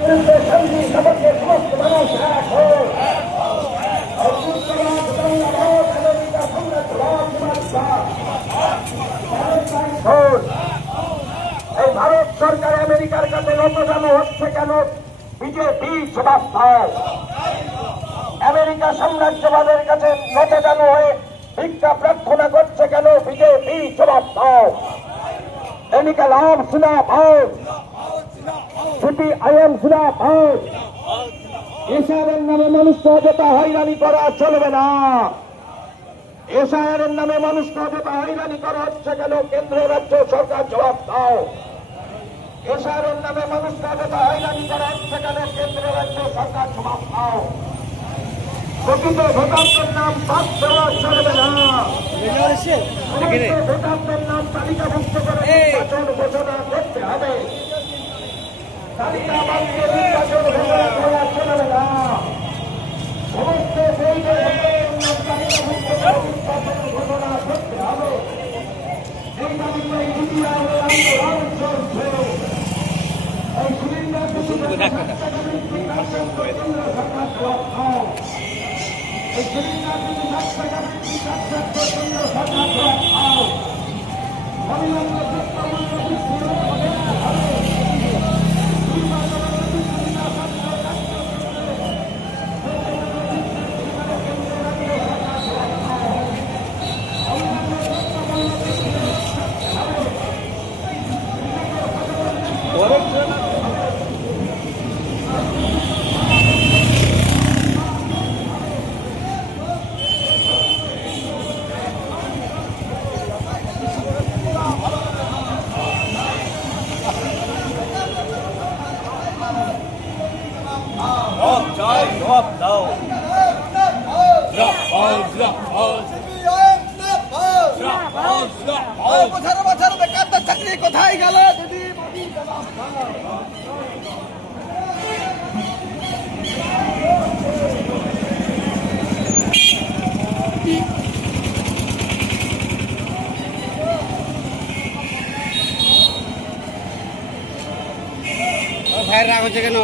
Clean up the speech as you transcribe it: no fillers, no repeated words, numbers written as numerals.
এই ভারত সরকার আমেরিকার কাছে নতজানু হচ্ছে কেন? বিজেপি জবাব দাও। আমেরিকা সাম্রাজ্যবাদের কাছে নতজানু হয়ে ভিক্ষা প্রার্থনা করছে কেন? বিজেপি জবাব দাও। এদিকে লাভ সিনা ভাও, সিপিআইএম সিনা ভাও। এসআইআরের নামে মানুষকে অযথা হয়রানি করা চলবে না। এসআইআরের নামে মানুষকে অযথা হয়রানি করা হচ্ছে কেন? কেন্দ্র রাজ্য সরকার জবাব দাও। এসআইআরের নামে মানুষকে অযথা হয়রানি করা হচ্ছে কেন? কেন্দ্র রাজ্য সরকার জবাব দাও। প্রকৃত ভোটারদের নাম বাদ দেওয়া চলবে না। ভোটারদের নাম তালিকাভুক্ত করে নির্বাচন ঘোষণা করতে হবে। তালিকাভুক্ত নির্বাচন ঘোষণা করা চলবে না। সমস্ত তালিকাভুক্ত করে নির্বাচন ঘোষণা করতে হবে। এই দাবিতে ইন্ডিয়া আন্দোলন চলছে। এই সিলিন্ডার বছর বেকারদের চাকরি কোথায় গেল? দিদি ভাইয়ের রাগ হচ্ছে কেন?